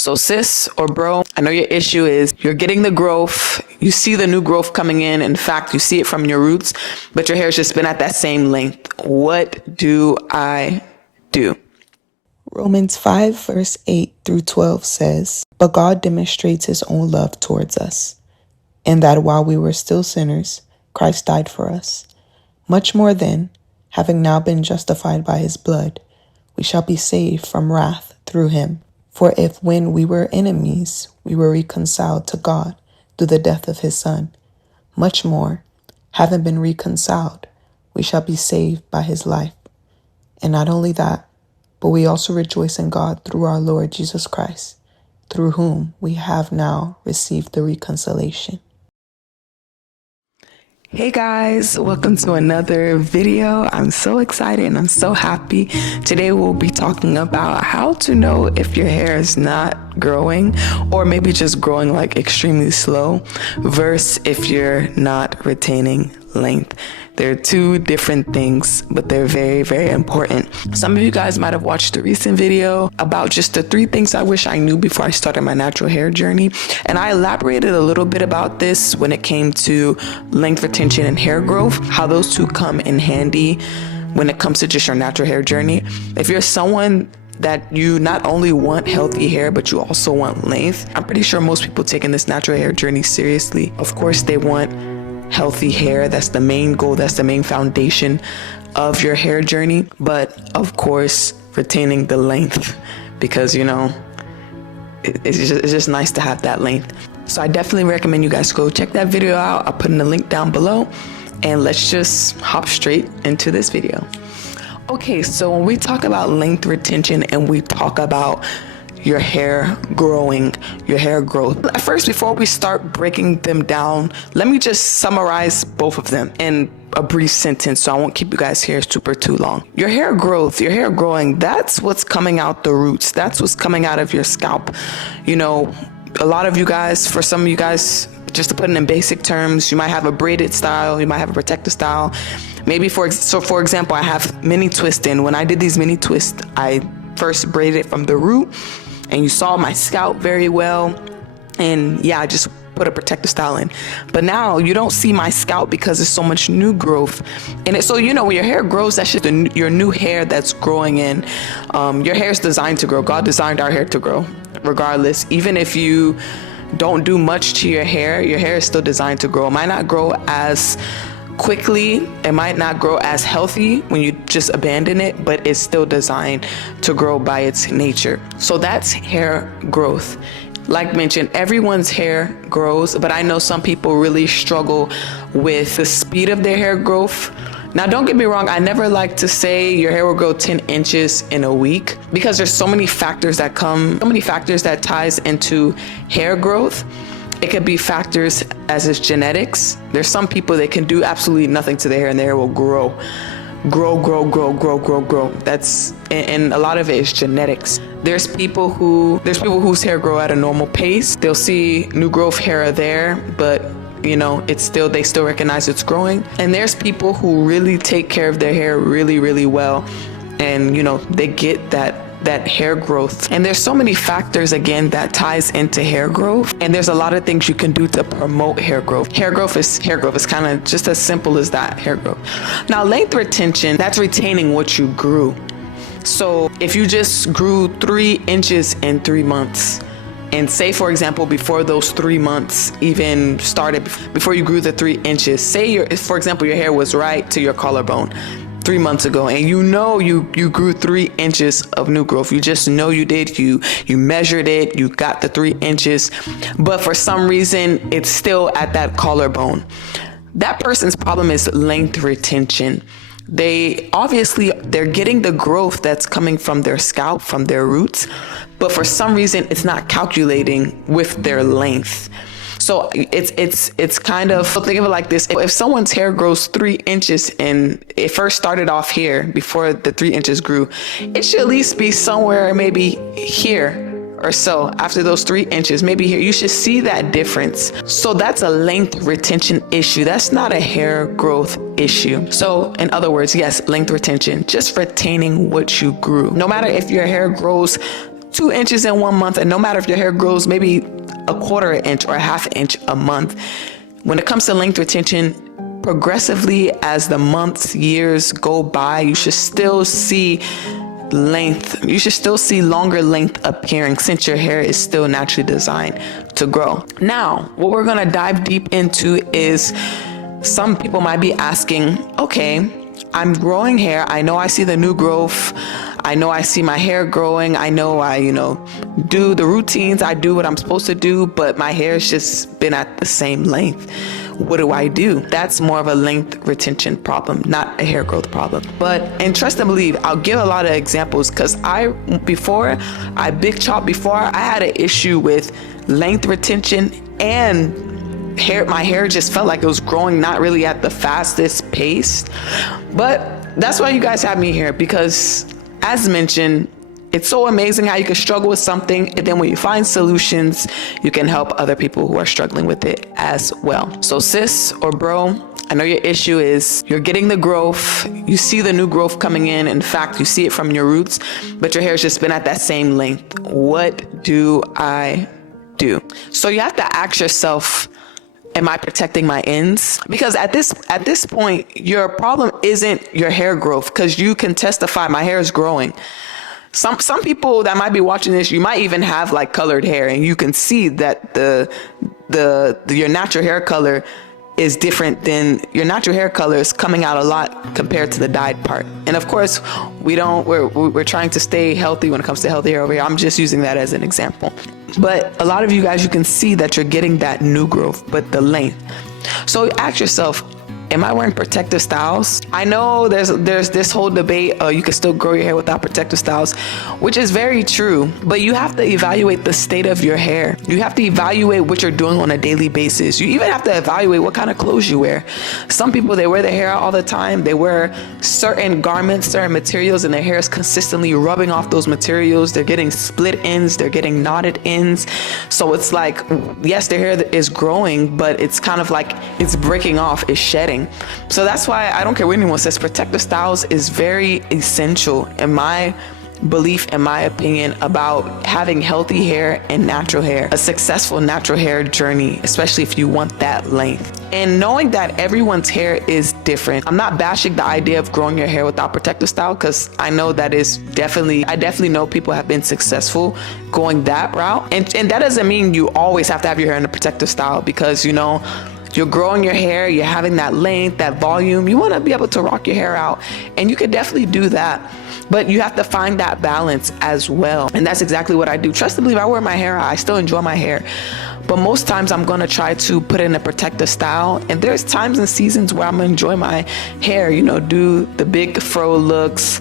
So sis or bro, I know your issue is you're getting the growth. You see the new growth coming in. In fact, you see it from your roots, but your hair's just been at that same length. What do I do? Romans 5 verse 8 through 12 says, "But God demonstrates his own love towards us, in that while we were still sinners, Christ died for us. Much more then, having now been justified by his blood, we shall be saved from wrath through him. For if when we were enemies, we were reconciled to God through the death of his Son, much more, having been reconciled, we shall be saved by his life. And not only that, but we also rejoice in God through our Lord Jesus Christ, through whom we have now received the reconciliation." Hey guys, welcome to another video. I'm so excited and I'm so happy. Today we'll be talking about how to know if your hair is not growing or maybe just growing like extremely slow versus if you're not retaining length. They're two different things, but they're very, very important. Some of you guys might have watched a recent video about just the 3 things I wish I knew before I started my natural hair journey. And I elaborated a little bit about this when it came to length retention and hair growth, how those two come in handy when it comes to just your natural hair journey. If you're someone that you not only want healthy hair, but you also want length, I'm pretty sure most people taking this natural hair journey seriously. Of course, they want healthy hair. That's the main goal. That's the main foundation of your hair journey. But of course, retaining the length, because it's just nice to have that length. So I definitely recommend you guys go check that video out. I'll put in the link down below, and let's just hop straight into this video. Okay, so when we talk about length retention and we talk about your hair growing, your hair growth. First, before we start breaking them down, let me just summarize both of them in a brief sentence so I won't keep you guys here super too long. Your hair growth, your hair growing, that's what's coming out the roots. That's what's coming out of your scalp. A lot of you guys, for some of you guys, just to put it in basic terms, you might have a braided style, you might have a protective style. Maybe for example, I have mini twist in. When I did these mini twists, I first braided it from the root, and you saw my scalp very well. And yeah, I just put a protective style in. But now you don't see my scalp because there's so much new growth in it. So, when your hair grows, that's just your new hair that's growing in. Your hair is designed to grow. God designed our hair to grow regardless. Even if you don't do much to your hair is still designed to grow. It might not grow as quickly, it might not grow as healthy when you just abandon it, but it's still designed to grow by its nature. So that's hair growth. Like mentioned, everyone's hair grows, but I know some people really struggle with the speed of their hair growth. Now, don't get me wrong, I never like to say your hair will grow 10 inches in a week, because there's so many factors that ties into hair growth. It could be factors as is genetics. There's some people that can do absolutely nothing to their hair and their hair will grow. And a lot of it is genetics. There's people whose hair grow at a normal pace. They'll see new growth here or there, but they still recognize it's growing. And there's people who really take care of their hair really, really well. And they get that hair growth. And there's so many factors, again, that ties into hair growth. And there's a lot of things you can do to promote hair growth. Hair growth is kind of just as simple as that, hair growth. Now, length retention, that's retaining what you grew. So if you just grew 3 inches in 3 months, and say, for example, before those 3 months even started, before you grew the 3 inches, say for example, your hair was right to your collarbone 3 months ago, and you grew 3 inches of new growth. You just know you did. You measured it, you got the 3 inches, but for some reason it's still at that collarbone. That person's problem is length retention. They're getting the growth that's coming from their scalp, from their roots, but for some reason it's not calculating with their length. So it's kind of, think of it like this. If someone's hair grows 3 inches and it first started off here before the 3 inches grew, it should at least be somewhere maybe here or so after those 3 inches, maybe here. You should see that difference. So that's a length retention issue. That's not a hair growth issue. So in other words, yes, length retention, just retaining what you grew. No matter if your hair grows 2 inches in 1 month, and no matter if your hair grows maybe a quarter inch or a half inch a month, when it comes to length retention, progressively as the months, years go by, you should still see length. You should still see longer length appearing since your hair is still naturally designed to grow. Now, what we're going to dive deep into is some people might be asking, okay, I'm growing hair. I know I see the new growth. I know I see my hair growing. I know I, do the routines. I do what I'm supposed to do, but my hair's just been at the same length. What do I do? That's more of a length retention problem, not a hair growth problem. And trust and believe, I'll give a lot of examples because before I had an issue with length retention and hair. My hair just felt like it was growing not really at the fastest pace. But that's why you guys have me here, because as mentioned, it's so amazing how you can struggle with something, and then when you find solutions, you can help other people who are struggling with it as well. So sis or bro, I know your issue is you're getting the growth. You see the new growth coming in. In fact, you see it from your roots, but your hair's just been at that same length. What do I do? So you have to ask yourself, am I protecting my ends? Because at this point, your problem isn't your hair growth, because you can testify my hair is growing. Some people that might be watching this, you might even have like colored hair, and you can see that your natural hair color is different than your natural hair color is coming out a lot compared to the dyed part. And of course, we're trying to stay healthy when it comes to healthy hair over here. I'm just using that as an example. But a lot of you guys, you can see that you're getting that new growth, but the length. So ask yourself, am I wearing protective styles? I know there's this whole debate, you can still grow your hair without protective styles, which is very true, but you have to evaluate the state of your hair. You have to evaluate what you're doing on a daily basis. You even have to evaluate what kind of clothes you wear. Some people, they wear their hair out all the time. They wear certain garments, certain materials, and their hair is consistently rubbing off those materials. They're getting split ends, they're getting knotted ends. So it's like, yes, their hair is growing, but it's kind of like it's breaking off, it's shedding. So that's why I don't care what anyone says, protective styles is very essential in my belief, in my opinion, about having healthy hair and natural hair, a successful natural hair journey, especially if you want that length. And knowing that everyone's hair is different. I'm not bashing the idea of growing your hair without protective style, because I know that is I definitely know people have been successful going that route. And that doesn't mean you always have to have your hair in a protective style, because you're growing your hair, you're having that length, that volume. You want to be able to rock your hair out, and you could definitely do that. But you have to find that balance as well. And that's exactly what I do. Trust and believe, I wear my hair out. I still enjoy my hair. But most times I'm going to try to put in a protective style. And there's times and seasons where I'm going to enjoy my hair, do the big fro looks,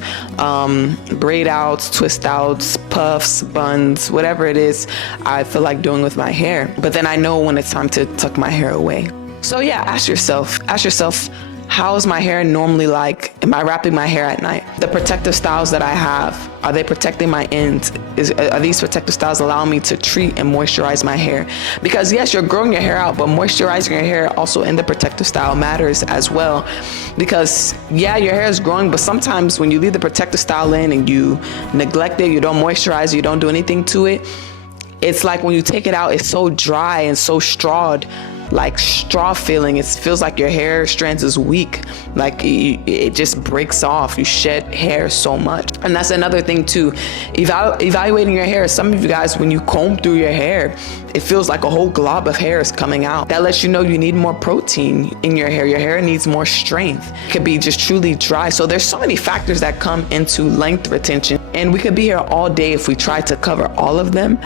braid outs, twist outs, puffs, buns, whatever it is I feel like doing with my hair. But then I know when it's time to tuck my hair away. So yeah, ask yourself, how is my hair normally like? Am I wrapping my hair at night? The protective styles that I have, are they protecting my ends? Are these protective styles allowing me to treat and moisturize my hair? Because yes, you're growing your hair out, but moisturizing your hair also in the protective style matters as well. Because yeah, your hair is growing, but sometimes when you leave the protective style in and you neglect it, you don't moisturize, you don't do anything to it, it's like when you take it out, it's so dry and so strawed, like straw feeling. It feels like your hair strands is weak, like it just breaks off. You shed hair so much. And that's another thing too, evaluating your hair. Some of you guys, when you comb through your hair, it feels like a whole glob of hair is coming out. That lets you know you need more protein in your hair. Your hair needs more strength. It could be just truly dry. So there's so many factors that come into length retention, and we could be here all day if we try to cover all of them.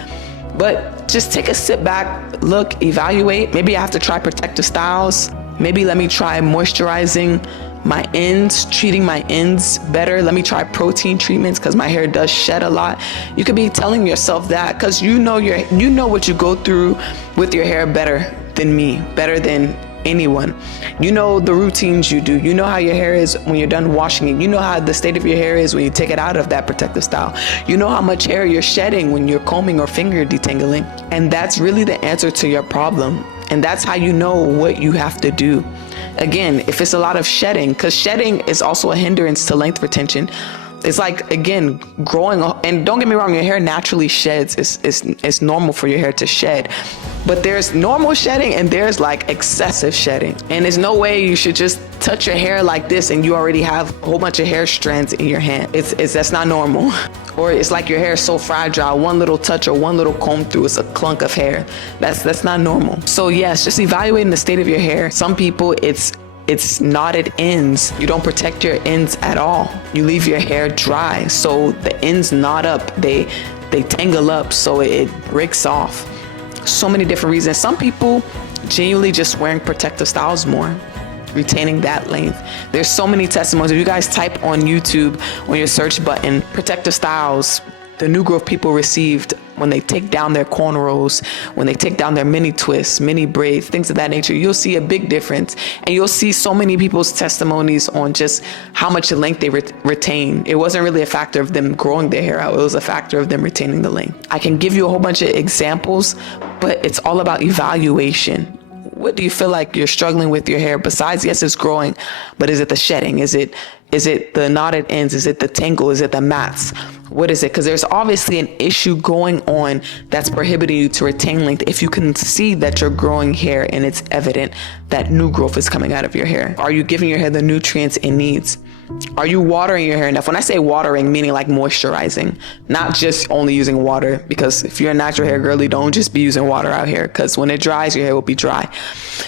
But just take a sit back, look, evaluate. Maybe I have to try protective styles. Maybe let me try moisturizing my ends, treating my ends better. Let me try protein treatments because my hair does shed a lot. You could be telling yourself that because you know what you go through with your hair better than me, better than anyone. You know the routines you do. You know how your hair is when you're done washing it. You know how the state of your hair is when you take it out of that protective style. You know how much hair you're shedding when you're combing or finger detangling. And that's really the answer to your problem. And that's how you know what you have to do. Again, if it's a lot of shedding, because shedding is also a hindrance to length retention. It's like, again, growing. And don't get me wrong, your hair naturally sheds. It's normal for your hair to shed. But there's normal shedding and there's like excessive shedding. And there's no way you should just touch your hair like this and you already have a whole bunch of hair strands in your hand. That's not normal. Or it's like your hair is so fragile, one little touch or one little comb through, it's a clunk of hair. That's not normal. So yes, just evaluating the state of your hair. Some people, it's knotted ends. You don't protect your ends at all. You leave your hair dry, so the ends knot up. They tangle up, so it breaks off. So many different reasons. Some people genuinely just wearing protective styles more, retaining that length. There's so many testimonies. If you guys type on YouTube, on your search button, protective styles, the new growth people received when they take down their cornrows, when they take down their mini twists, mini braids, things of that nature, you'll see a big difference. And you'll see so many people's testimonies on just how much length they retain. It wasn't really a factor of them growing their hair out. It was a factor of them retaining the length. I can give you a whole bunch of examples, but it's all about evaluation. What do you feel like you're struggling with your hair? Besides, yes, it's growing, but is it the shedding? Is it the knotted ends? Is it the tangle? Is it the mats? What is it? Because there's obviously an issue going on that's prohibiting you to retain length. If you can see that you're growing hair and it's evident that new growth is coming out of your hair. Are you giving your hair the nutrients it needs? Are you watering your hair enough? When I say watering, meaning like moisturizing, not just only using water, because if you're a natural hair girly, don't just be using water out here, because when it dries, your hair will be dry.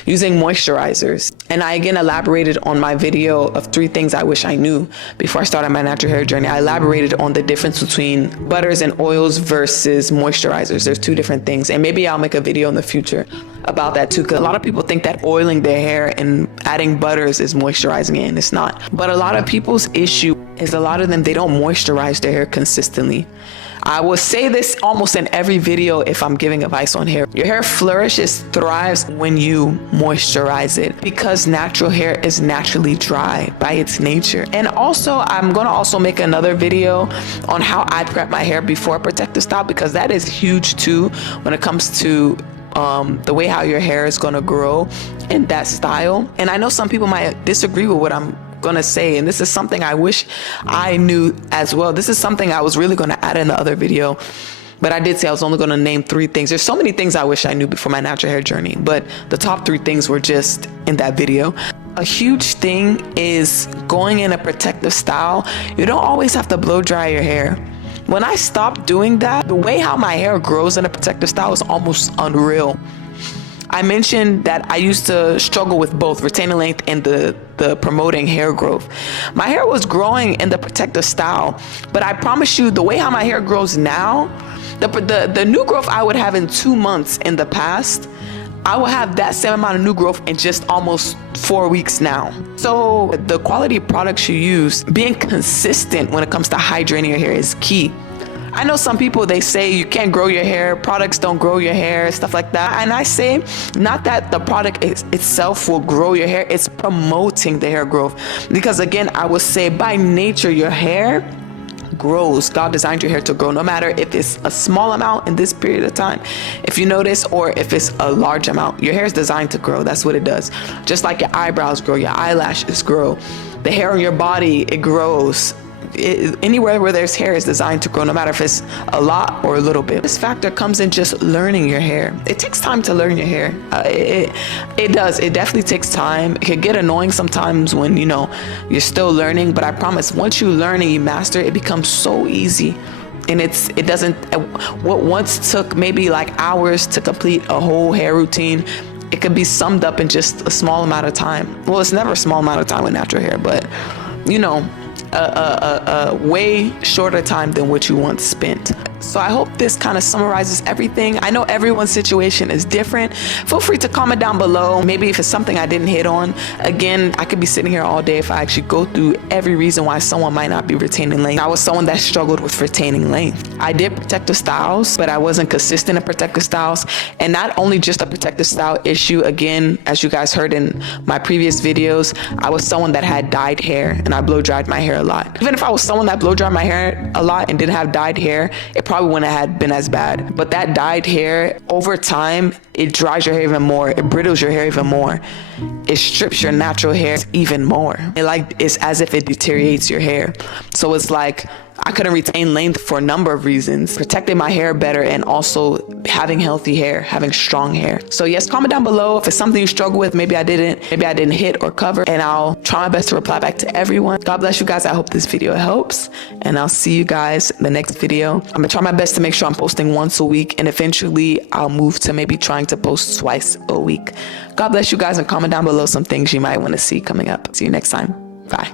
Using moisturizers. And I again elaborated on my video of 3 things I wish I knew before I started my natural hair journey. I elaborated on the difference between butters and oils versus moisturizers. There's 2 different things. And maybe I'll make a video in the future about that too, because a lot of people think that oiling their hair and adding butters is moisturizing it, and it's not. But a lot of people's issue is a lot of them, they don't moisturize their hair consistently. I will say this almost in every video if I'm giving advice on hair. Your hair flourishes, thrives when you moisturize it, because natural hair is naturally dry by its nature. And also, I'm going to also make another video on how I prep my hair before protective style, because that is huge too when it comes to the way how your hair is going to grow in that style. And I know some people might disagree with what I'm going to say, and this is something I wish I knew as well. This is something I was really going to add in the other video, but I did say I was only going to name 3 things. There's so many things I wish I knew before my natural hair journey, but the top 3 things were just in that video. A huge thing is going in a protective style. You don't always have to blow dry your hair. When I stopped doing that, the way how my hair grows in a protective style is almost unreal. I mentioned that I used to struggle with both retaining length and the promoting hair growth. My hair was growing in the protective style, but I promise you, the way how my hair grows now, the new growth I would have in 2 months in the past, I will have that same amount of new growth in just almost 4 weeks now. So the quality of products you use, being consistent when it comes to hydrating your hair is key. I know some people, they say you can't grow your hair, products don't grow your hair, stuff like that. And I say, not that the product itself will grow your hair, it's promoting the hair growth. Because again, I would say by nature, your hair grows. God designed your hair to grow, no matter if it's a small amount in this period of time, if you notice, or if it's a large amount. Your hair is designed to grow. That's what it does. Just like your eyebrows grow, your eyelashes grow, the hair on your body, it grows. Anywhere where there's hair is designed to grow, no matter if it's a lot or a little bit. This factor comes in just learning your hair. It takes time to learn your hair. It does. It definitely takes time. It can get annoying sometimes when, you're still learning, but I promise once you learn and you master it, it becomes so easy. And it doesn't, what once took maybe like hours to complete a whole hair routine, it could be summed up in just a small amount of time. Well, it's never a small amount of time with natural hair, but a way shorter time than what you once spent. So I hope this kind of summarizes everything. I know everyone's situation is different. Feel free to comment down below. Maybe if it's something I didn't hit on. Again, I could be sitting here all day if I actually go through every reason why someone might not be retaining length. I was someone that struggled with retaining length. I did protective styles, but I wasn't consistent in protective styles. And not only just a protective style issue. Again, as you guys heard in my previous videos, I was someone that had dyed hair and I blow dried my hair a lot. Even if I was someone that blow dried my hair a lot and didn't have dyed hair, it probably probably wouldn't have been as bad. But that dyed hair, over time, it dries your hair even more. It brittles your hair even more. It strips your natural hair even more. It's as if it deteriorates your hair. So it's like, I couldn't retain length for a number of reasons. Protecting my hair better and also having healthy hair, having strong hair. So yes, comment down below if it's something you struggle with. Maybe I didn't hit or cover, and I'll try my best to reply back to everyone. God bless you guys. I hope this video helps, and I'll see you guys in the next video. I'm gonna try my best to make sure I'm posting once a week, and eventually I'll move to maybe trying to post twice a week. God bless you guys, and comment down below some things you might want to see coming up. See you next time. Bye.